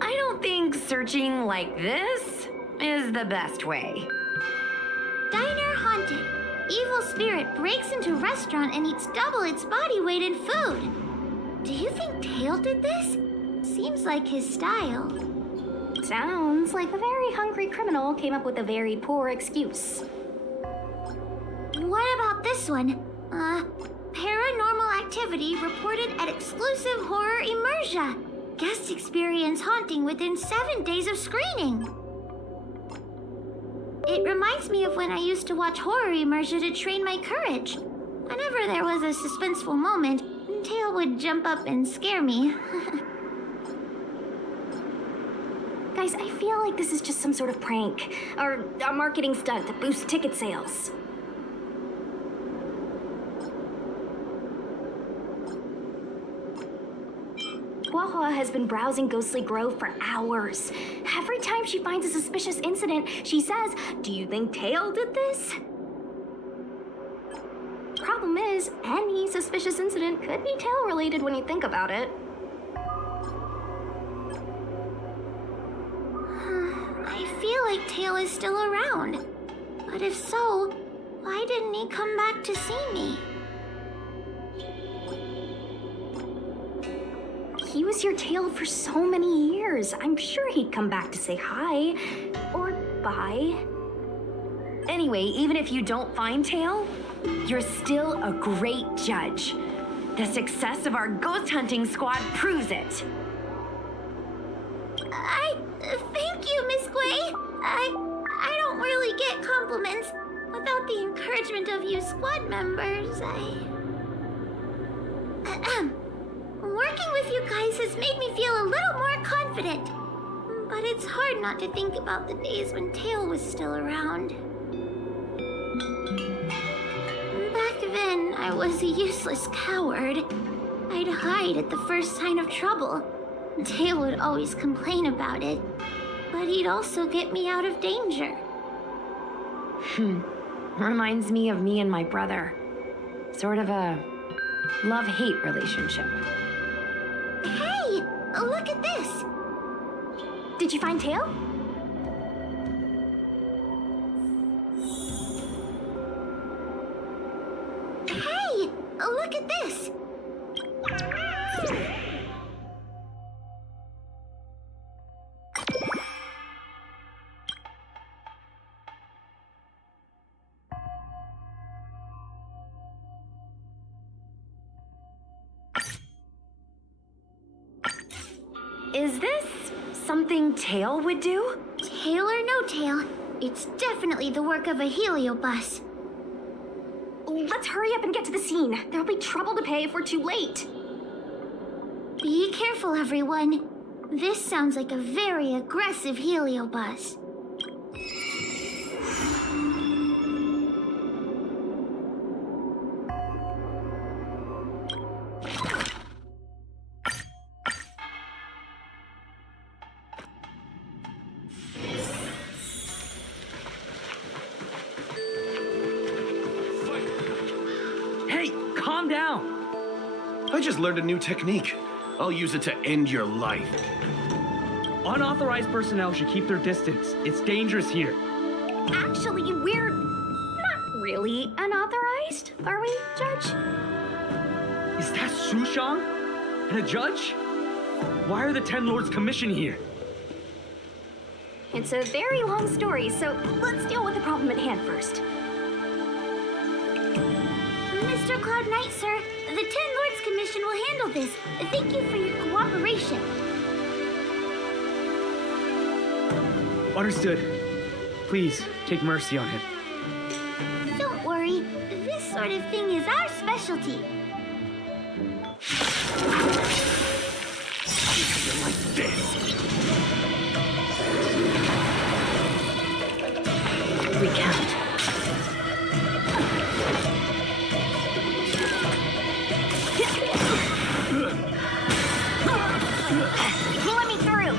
I don't think searching like this is the best way. Diner haunted. Evil spirit breaks into restaurant and eats double its body weight in food. Do you think Tail did this? Seems like his style. Sounds like a very hungry criminal came up with a very poor excuse. What about this one? Paranormal activity reported at exclusive horror immersion. Guests experience haunting within 7 days of screening. It reminds me of when I used to watch horror immersion to train my courage. Whenever there was a suspenseful moment, Tail would jump up and scare me. Guys, I feel like this is just some sort of prank, or a marketing stunt to boost ticket sales. Huahua has been browsing Ghostly Grove for hours. Every time she finds a suspicious incident, she says, "Do you think Tail did this?" Problem is, any suspicious incident could be Tail-related when you think about it. I feel like Tail is still around. But if so, why didn't he come back to see me? He was your Tail for so many years. I'm sure he'd come back to say hi. Or bye. Anyway, even if you don't find Tail, you're still a great judge. The success of our ghost hunting squad proves it. Thank you, Miss Gui. I don't really get compliments. Without the encouragement of you squad members, Working with you guys has made me feel a little more confident. But it's hard not to think about the days when Tail was still around. Back then, I was a useless coward. I'd hide at the first sign of trouble. Tail would always complain about it, but he'd also get me out of danger. Reminds me of me and my brother. Sort of a love-hate relationship. Hey, look at this. Did you find Tail? Hey, look at this. Is this something Tail would do? Tail or no tail, it's definitely the work of a heliobus. Let's hurry up and get to the scene. There'll be trouble to pay if we're too late. Be careful, everyone. This sounds like a very aggressive heliobus. Calm down. I just learned a new technique. I'll use it to end your life. Unauthorized personnel should keep their distance. It's dangerous here. Actually, we're not really unauthorized, are we, Judge? Is that Sushang? And a judge? Why are the Ten Lords commissioned here? It's a very long story, so let's deal with the problem at hand first. Mr. Cloud Knight, sir, the Ten Lords Commission will handle this. Thank you for your cooperation. Understood. Please, take mercy on him. Don't worry, this sort of thing is our specialty. Like this. Recount. Let me through!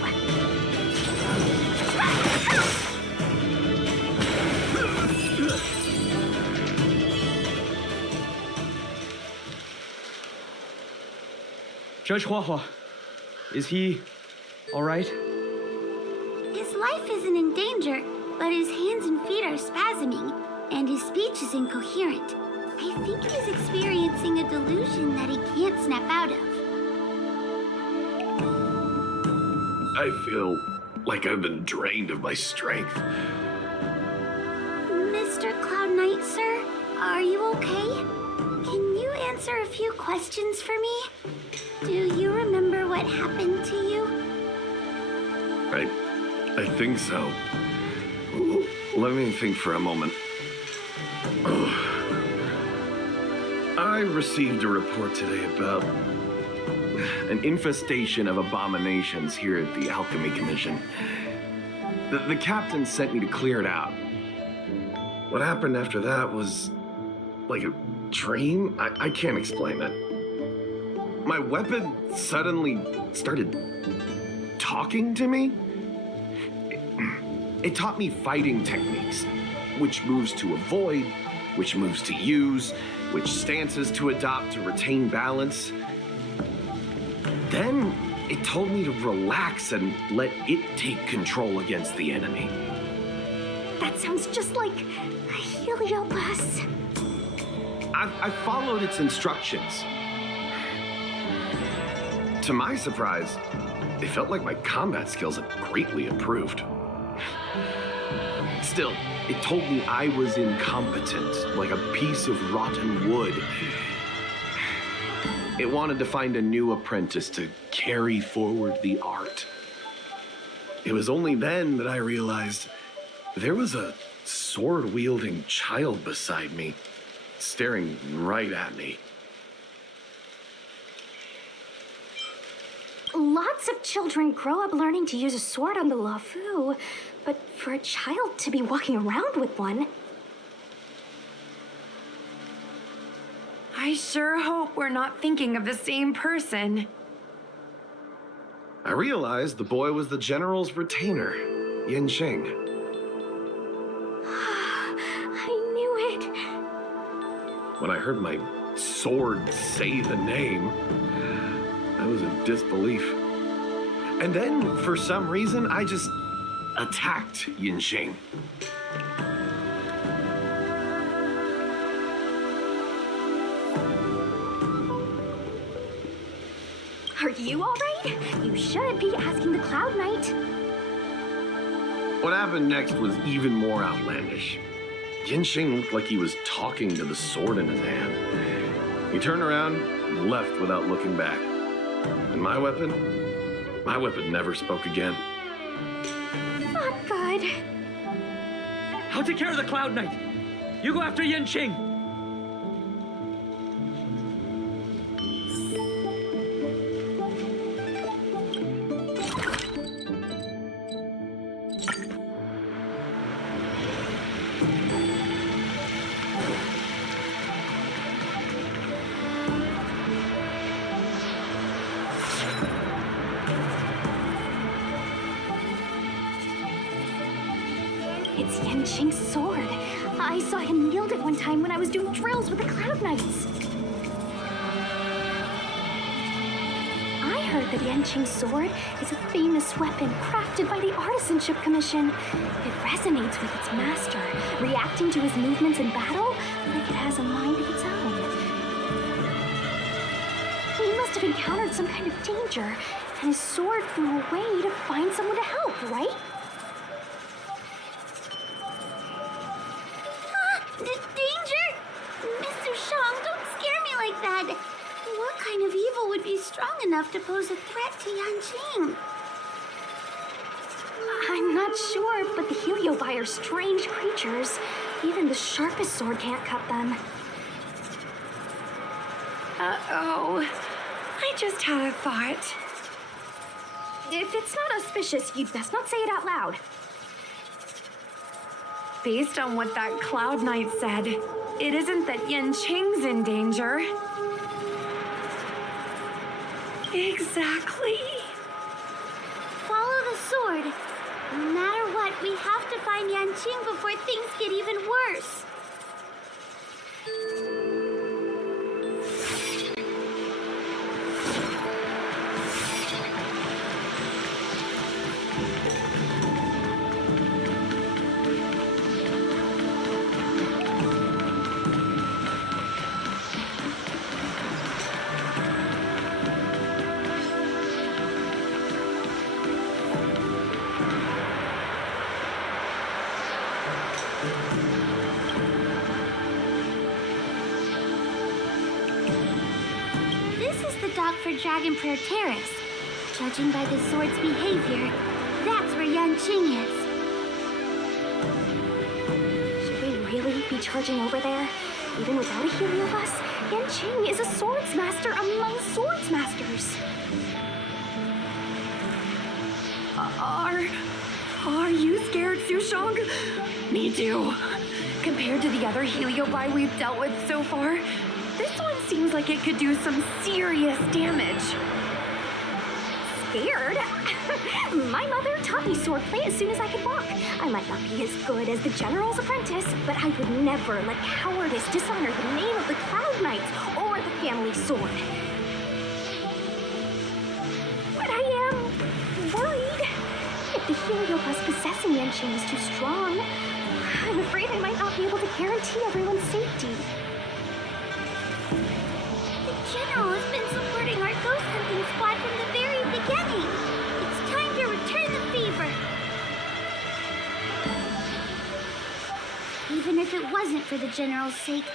Judge Huahua, is he all right? His life isn't in danger, but his hands and feet are spasming, and his speech is incoherent. I think he's experiencing a delusion that he can't snap out of. I feel like I've been drained of my strength. Mr. Cloud Knight, sir, are you okay? Can you answer a few questions for me? Do you remember what happened to you? I think so. Let me think for a moment. I received a report today about an infestation of abominations here at the Alchemy Commission. The captain sent me to clear it out. What happened after that was like a dream? I can't explain that. My weapon suddenly started talking to me. It taught me fighting techniques, which moves to avoid, which moves to use, which stances to adopt to retain balance. Then it told me to relax and let it take control against the enemy. That sounds just like a Heliobus. I followed its instructions. To my surprise, it felt like my combat skills had greatly improved. Still, it told me I was incompetent, like a piece of rotten wood. It wanted to find a new apprentice to carry forward the art. It was only then that I realized there was a sword-wielding child beside me, staring right at me. Lots of children grow up learning to use a sword on the Lafu, but for a child to be walking around with one... I sure hope we're not thinking of the same person. I realized the boy was the general's retainer, Yin Sheng. I knew it. When I heard my sword say the name, I was in disbelief. And then, for some reason, I just attacked Yin Sheng. Are you all right? You should be asking the Cloud Knight. What happened next was even more outlandish. Yin Sheng looked like he was talking to the sword in his hand. He turned around and left without looking back. And my weapon never spoke again. Not good. I'll take care of the Cloud Knight. You go after Yin Qing. It's Yin Qing's sword. I saw him wield it one time when I was doing drills with the Cloud Knights. I heard that Yin Qing's sword is a famous weapon crafted by the Artisanship Commission. It resonates with its master, reacting to his movements in battle like it has a mind of its own. He must have encountered some kind of danger, and his sword flew away to find someone to help, right? Danger! Mr. Shang, don't scare me like that. What kind of evil would be strong enough to pose a threat to Yan Qing? I'm not sure, but the Heliobi are strange creatures. Even the sharpest sword can't cut them. Uh-oh. I just had a thought. If it's not auspicious, you'd best not say it out loud. Based on what that Cloud Knight said, it isn't that Yin Qing's in danger. Exactly. Follow the sword. No matter what, we have to find Yan Qing before things get even worse. out for Dragon Prayer Terrace. Judging by the sword's behavior, that's where Yanqing is. Should we really be charging over there? Even without a Heliobus, Yanqing is a swords master among swords masters. Are you scared, Sushong? Me too. Compared to the other Heliobi we've dealt with so far, this one seems like it could do some serious damage. Scared? My mother taught me swordplay as soon as I could walk. I might not be as good as the General's apprentice, but I would never let cowardice dishonor the name of the Cloud Knights or the family sword. But I am worried. If the Heliobus possessing Yanqing is too strong, I'm afraid I might not be able to guarantee everyone's safety. The General has been supporting our ghost hunting squad from the very beginning. It's time to return the favor. Even if it wasn't for the General's sake,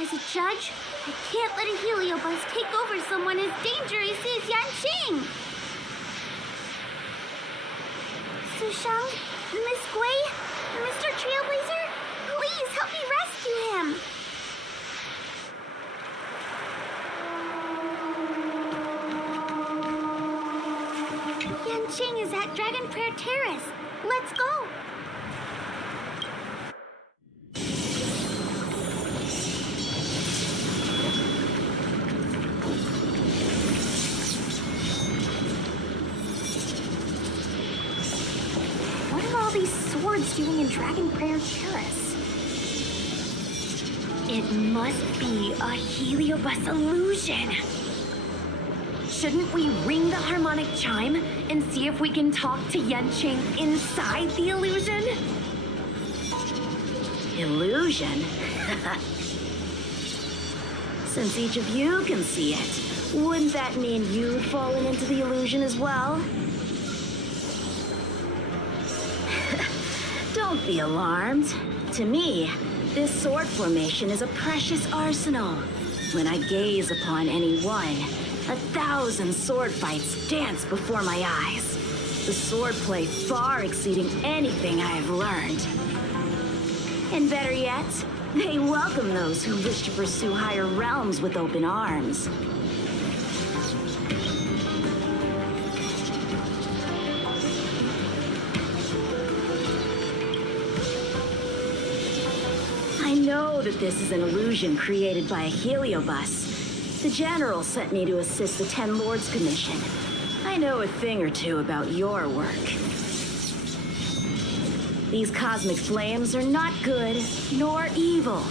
as a judge, I can't let a Heliobus take over someone as dangerous as Yanqing. Sushang, Miss Gui, Mr. Trailblazer, please help me rescue him. Yanqing is at Dragon Prayer Terrace. Let's go. What are all these swords doing in Dragon Prayer Terrace? It must be a Heliobus illusion. Shouldn't we ring the harmonic chime and see if we can talk to Yanqing inside the illusion? Illusion? Since each of you can see it, wouldn't that mean you'd fallen into the illusion as well? Don't be alarmed. To me, this sword formation is a precious arsenal. When I gaze upon any one, 1,000 sword fights dance before my eyes. The swordplay far exceeding anything I have learned. And better yet, they welcome those who wish to pursue higher realms with open arms. I know that this is an illusion created by a Heliobus. The General sent me to assist the Ten Lords Commission. I know a thing or two about your work. These cosmic flames are not good nor evil.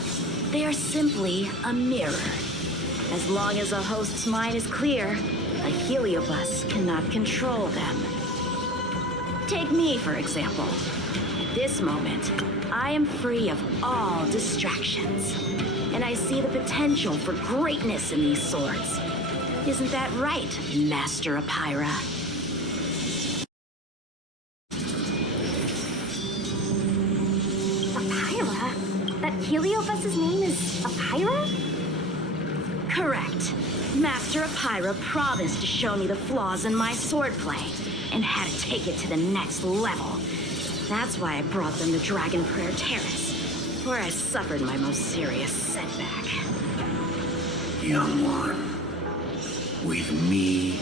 They are simply a mirror. As long as a host's mind is clear, a Heliobus cannot control them. Take me, for example. At this moment, I am free of all distractions, and I see the potential for greatness in these swords. Isn't that right, Master Apira? Apira? That Heliobus's name is Apira? Correct. Master Apira promised to show me the flaws in my swordplay and how to take it to the next level. That's why I brought them to Dragon Prayer Terrace, where I suffered my most serious setback. Young one, with me,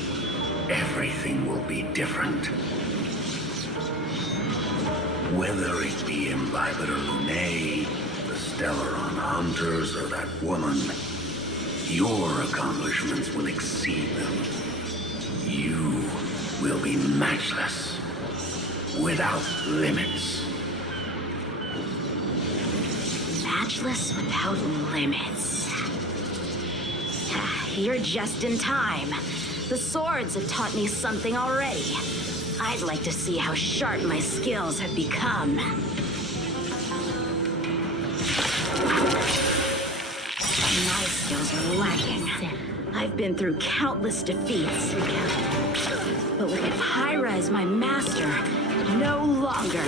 everything will be different. Whether it be Imbibitor Lunae, the Stellaron Hunters, or that woman, your accomplishments will exceed them. You will be matchless, without limits. Matchless without limits. You're just in time. The swords have taught me something already. I'd like to see how sharp my skills have become. My skills are lacking. I've been through countless defeats. But with Apira as my master, no longer.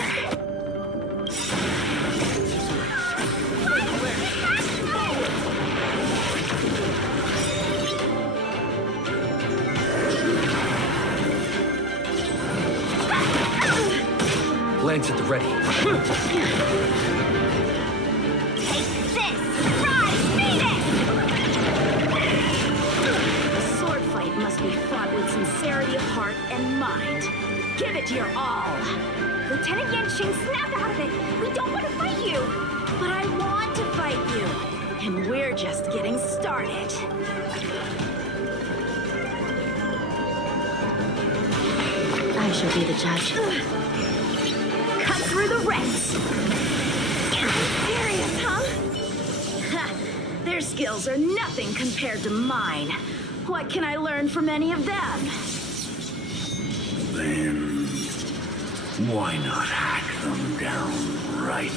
lance at the ready. Take this! Rise, Phoenix! A sword fight must be fought with sincerity of heart and mind. Give it your all. Lieutenant Yanqing, snap out of it! We don't want to fight you! But I want to fight you. And we're just getting started. I shall be the judge. Cut through the ranks. Serious, huh? Ha! Their skills are nothing compared to mine. What can I learn from any of them? Then why not hack them down right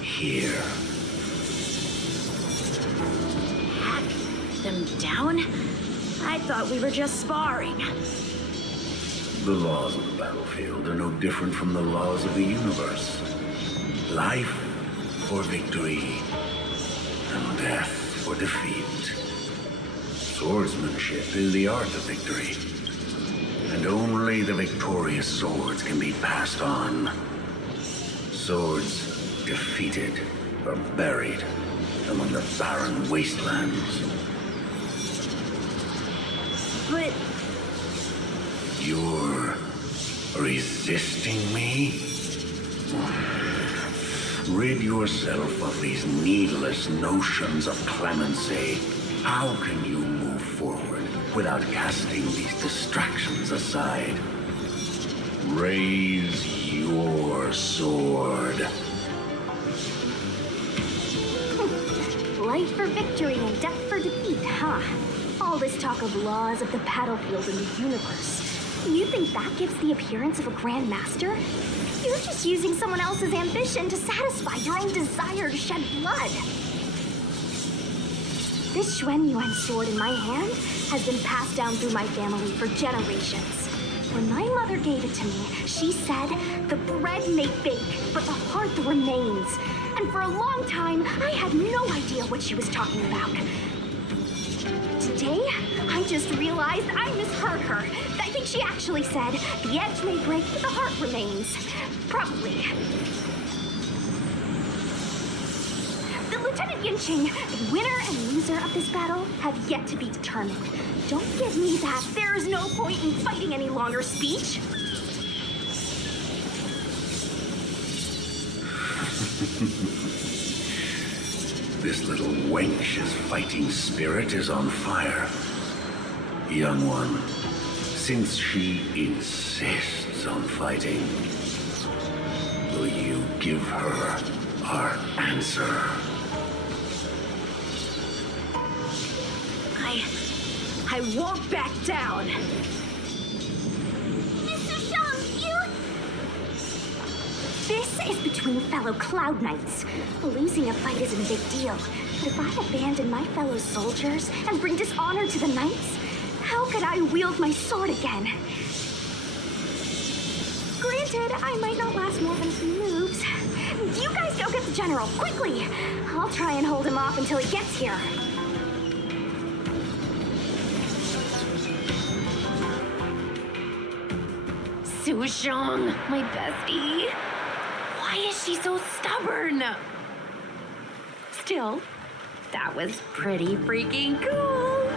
here? Hack them down? I thought we were just sparring. The laws of the battlefield are no different from the laws of the universe. Life for victory, and death for defeat. Swordsmanship is the art of victory, and only the victorious swords can be passed on. Swords defeated are buried among the barren wastelands. But You're resisting me? Rid yourself of these needless notions of clemency. How can you move forward without casting these distractions aside? Raise your sword. Life for victory and death for defeat, huh? All this talk of laws of the battlefield and the universe. You think that gives the appearance of a Grand Master? You're just using someone else's ambition to satisfy your own desire to shed blood. This Xuan Yuan sword in my hand has been passed down through my family for generations. When my mother gave it to me, she said, the bread may bake, but the heart remains. And for a long time, I had no idea what she was talking about. Today, I just realized I misheard her. I think she actually said, the edge may break, but the heart remains. Probably. The Lieutenant Yanqing, the winner and loser of this battle, have yet to be determined. Don't give me that there is no point in fighting any longer speech. This little wench's fighting spirit is on fire. Young one, since she insists on fighting, will you give her our answer? I won't back down. Mr. Shang, you... This is between fellow Cloud Knights. Losing a fight isn't a big deal. But if I abandon my fellow soldiers and bring dishonor to the Knights, how could I wield my sword again? Granted, I might not last more than a few moves. You guys go get the General, quickly! I'll try and hold him off until he gets here. Sushang, my bestie. Why is she so stubborn? Still, that was pretty freaking cool.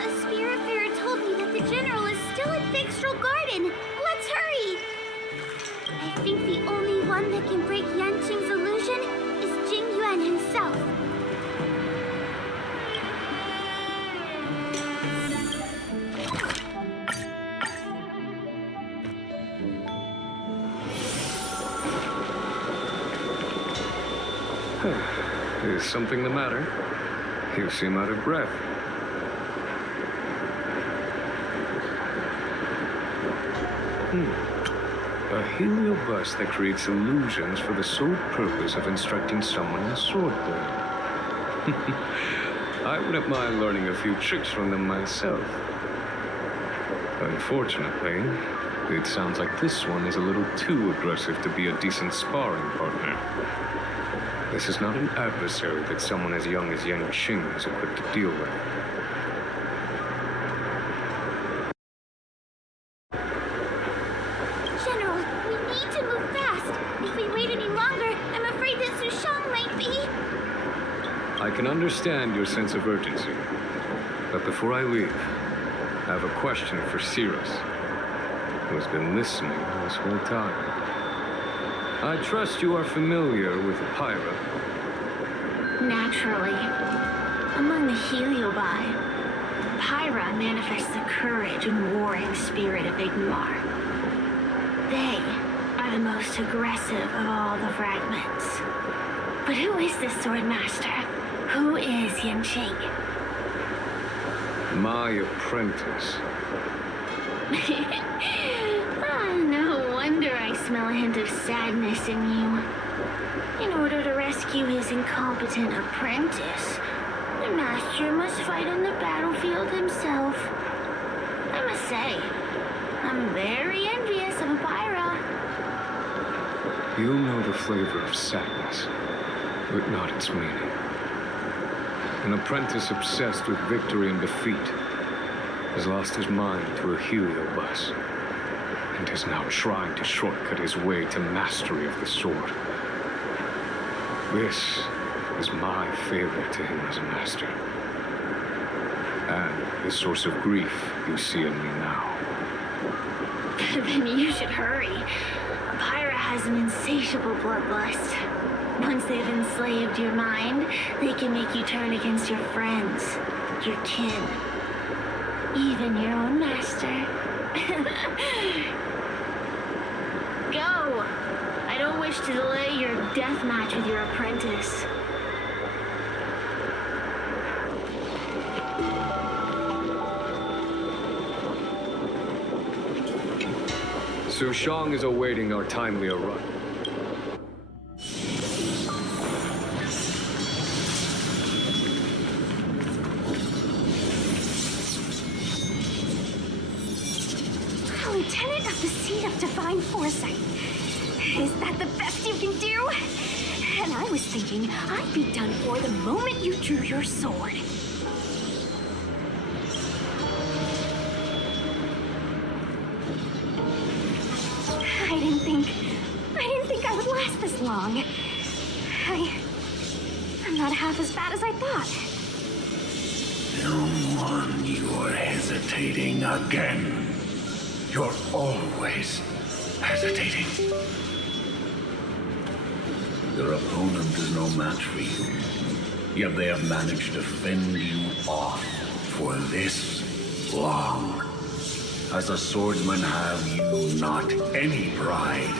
A Spiritfarer told me that the General is still at Fyxestroll Garden. Let's hurry! I think the only one that can break Yanqing's illusion is Jing Yuan himself. Is something the matter? You seem out of breath. A heliobus that creates illusions for the sole purpose of instructing someone in swordplay. I wouldn't mind learning a few tricks from them myself. Unfortunately, it sounds like this one is a little too aggressive to be a decent sparring partner. This is not an adversary that someone as young as Yanqing is equipped to deal with. General, we need I can understand your sense of urgency. But before I leave, I have a question for Cirrus, who has been listening this whole time. I trust you are familiar with Pyra. Naturally. Among the Heliobi, Pyra manifests the courage and warring spirit of Igmar. They are the most aggressive of all the fragments. But who is this sword master? Who is Yanqing? My apprentice. No wonder I smell a hint of sadness in you. In order to rescue his incompetent apprentice, the master must fight on the battlefield himself. I must say, I'm very envious of Pyra. You know the flavor of sadness, but not its meaning. An apprentice obsessed with victory and defeat has lost his mind to a heliobus, and is now trying to shortcut his way to mastery of the sword. This is my failure to him as a master, and the source of grief you see in me now. Then you should hurry. Pyra has an insatiable bloodlust. Once they've enslaved your mind, they can make you turn against your friends, your kin, even your own master. Go! I don't wish to delay your death match with your apprentice. Su Shang is awaiting our timely arrival. Lieutenant of the Seat of Divine Foresight. Is that the best you can do? And I was thinking I'd be done for the moment you drew your sword. I didn't think I would last this long. I'm not half as bad as I thought. Young one, you're hesitating again. You're always hesitating. Your opponent is no match for you, yet they have managed to fend you off for this long. As a swordsman, have you not any pride?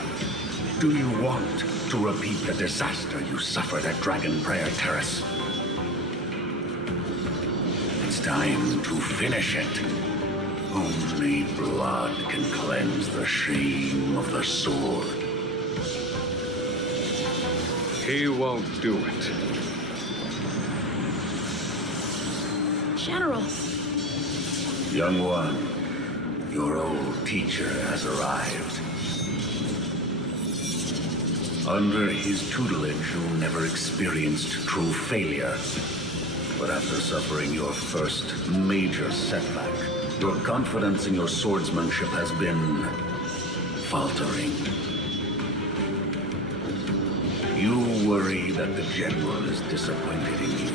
Do you want to repeat the disaster you suffered at Dragon Prayer Terrace? It's time to finish it. Only blood can cleanse the shame of the sword. He won't do it. General. Young one, your old teacher has arrived. Under his tutelage, you never experienced true failure. But after suffering your first major setback, your confidence in your swordsmanship has been faltering. You worry that the general is disappointed in you.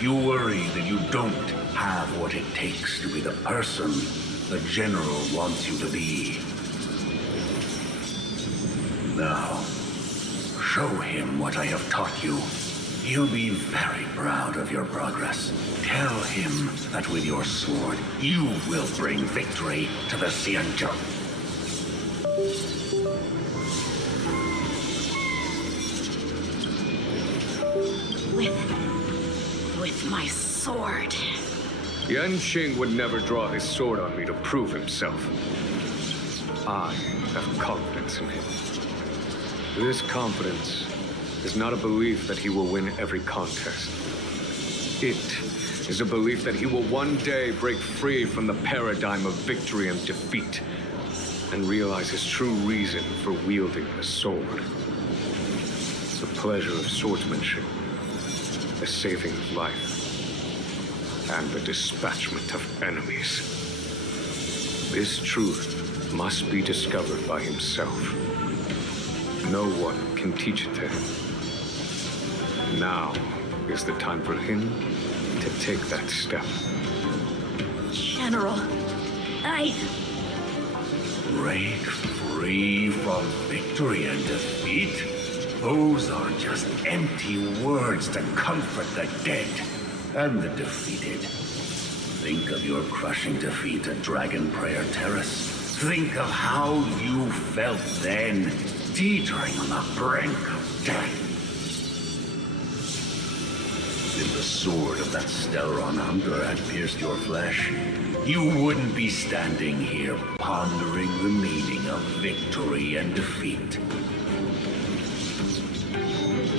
You worry that you don't have what it takes to be the person the general wants you to be. Now, show him what I have taught you. He'll be very proud of your progress. Tell him that with your sword, you will bring victory to the Xianzhou. With my sword. Yanqing would never draw his sword on me to prove himself. I have confidence in him. This confidence is not a belief that he will win every contest. It is a belief that he will one day break free from the paradigm of victory and defeat and realize his true reason for wielding the sword. The pleasure of swordsmanship, the saving of life, and the dispatchment of enemies. This truth must be discovered by himself. No one can teach it to him. Now is the time for him to take that step. General, Break free from victory and defeat? Those are just empty words to comfort the dead and the defeated. Think of your crushing defeat at Dragon Prayer Terrace. Think of how you felt then, teetering on the brink of death. If the sword of that Stellaron hunter had pierced your flesh, you wouldn't be standing here pondering the meaning of victory and defeat.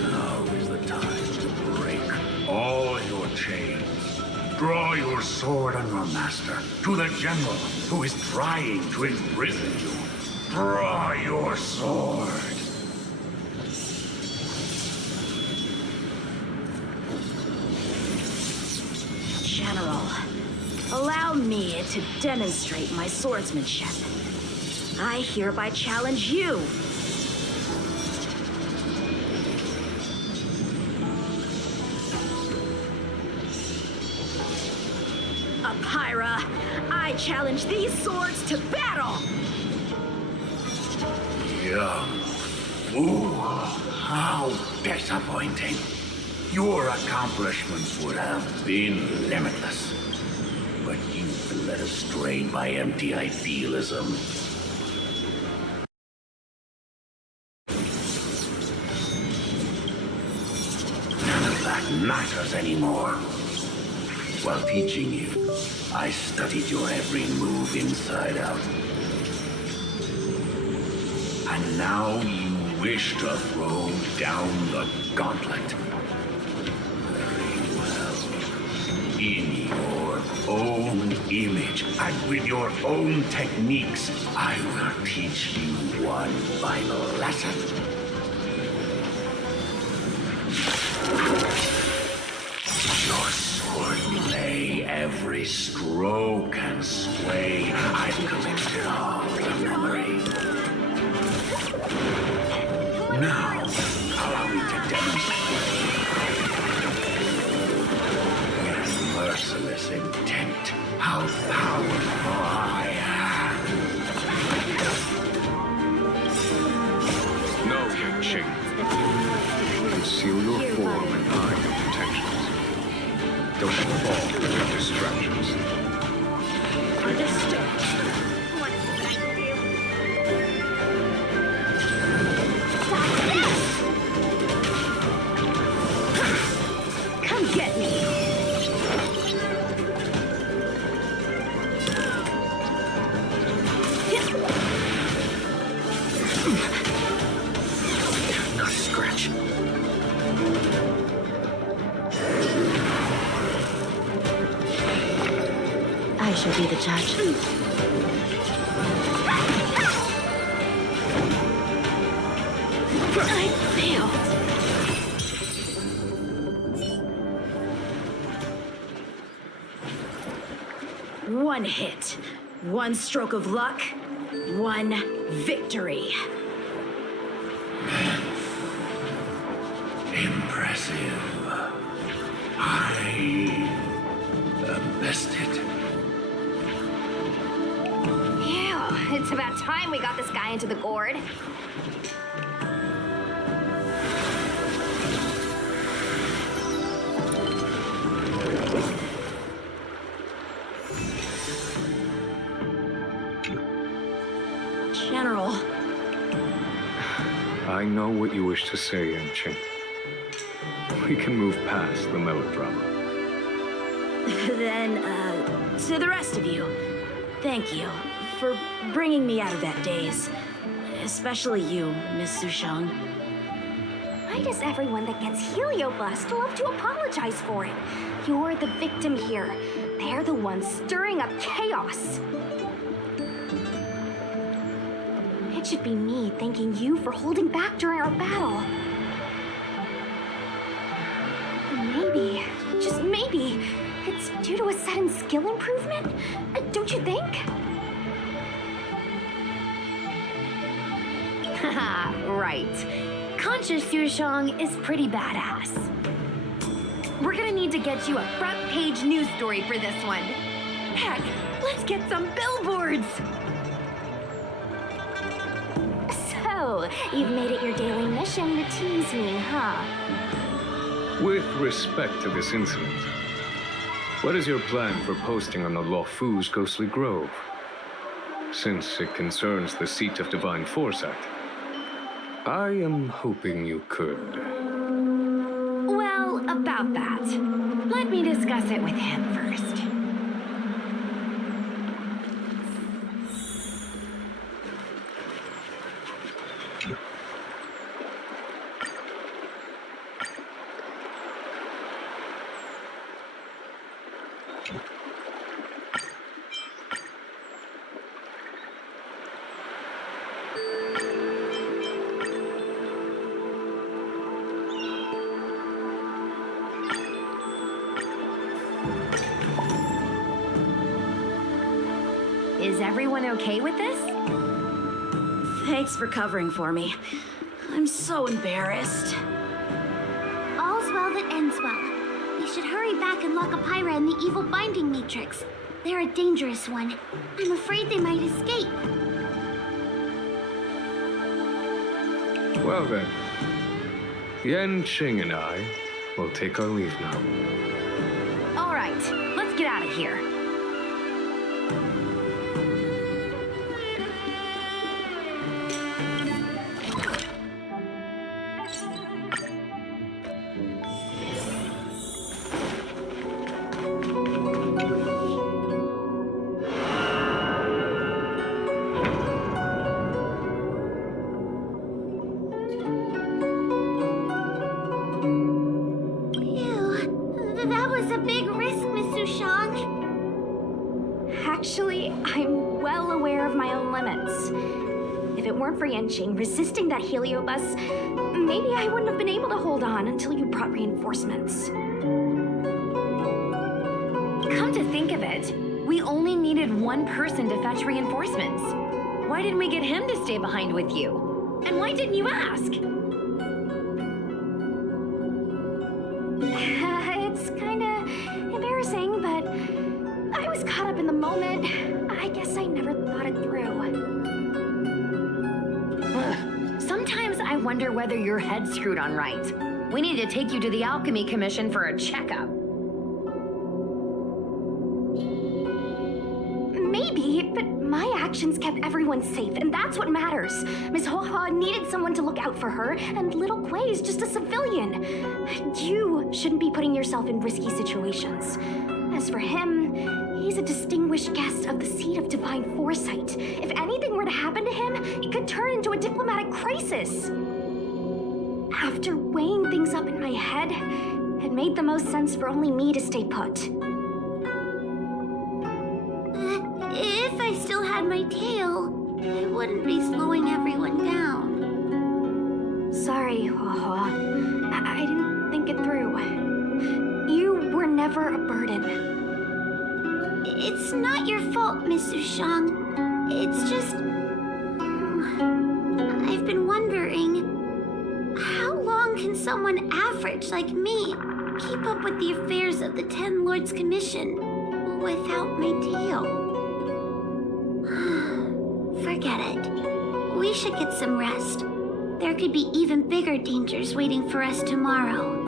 Now is the time to break all your chains. Draw your sword on your master, to the general who is trying to imprison you. Draw your sword. General, allow me to demonstrate my swordsmanship. I hereby challenge you. Apyra, I challenge these swords to battle! Young fool, how disappointing. Your accomplishments would have been limitless, but you've been led astray by empty idealism. None of that matters anymore. While teaching you, I studied your every move inside out. And now you wish to throw down the gauntlet. Very well. In your own image and with your own techniques, I will teach you one final lesson. Your swordplay, every stroke and sway, I've collected it all to memory. Now, allow me to demonstrate with merciless intent how powerful I am. No, Yang-Ching. Conceal your form and hide your intentions. Don't fall into distractions. Understood. Come get me. Not a scratch. I shall be the judge. I failed. One hit, one stroke of luck, one victory. Impressive. I am bested. Ew, it's about time we got this guy into the gourd. General, I know what you wish to say, Yang-Ching. We can move past the melodrama. then, to the rest of you, thank you for bringing me out of that daze. Especially you, Miss Sushang. Why does everyone that gets heliobust love to apologize for it? You're the victim here. They're the ones stirring up chaos. It should be me thanking you for holding back during our battle. Maybe, just maybe, it's due to a sudden skill improvement? Don't you think? Haha, right. Conscious Sushang is pretty badass. We're gonna need to get you a front-page news story for this one. Heck, let's get some billboards! So, you've made it your daily mission to tease me, huh? With respect to this incident, what is your plan for posting on the Lawfu's Ghostly Grove? Since it concerns the seat of divine foresight, I am hoping you could. Well, about that. Let me discuss it with him first. Is everyone okay with this? Thanks for covering for me. I'm so embarrassed. All's well that ends well. We should hurry back and lock Apira in the evil binding matrix. They're a dangerous one. I'm afraid they might escape. Well then, Yanqing and I will take our leave now. All right, let's get out of here. That was a big risk, Miss Sushang. Actually, I'm well aware of my own limits. If it weren't for Yanqing resisting that heliobus, maybe I wouldn't have been able to hold on until you brought reinforcements. Come to think of it, we only needed one person to fetch reinforcements. Why didn't we get him to stay behind with you? And why didn't you ask? It's kinda embarrassing, but I was caught up in the moment. I guess I never thought it through. Sometimes I wonder whether your head's screwed on right. We need to take you to the Alchemy Commission for a checkup. Maybe, but my actions kept everyone safe, and that's what matters. Miss Hoa needed someone to look out for her, and little Kuei's just a civilian. You shouldn't be putting yourself in risky situations. As for him, he's a distinguished guest of the seat of divine foresight. If anything were to happen to him, it could turn into a diplomatic crisis. After weighing things up in my head, it made the most sense for only me to stay put. If I still had my tail, I wouldn't be slowing everyone down. Sorry, Hoa. I didn't think it through. You were never a burden. It's not your fault, Miss Sushang. It's just... I've been wondering... How long can someone average like me keep up with the affairs of the Ten Lords Commission without my tail? Forget it. We should get some rest. There could be even bigger dangers waiting for us tomorrow.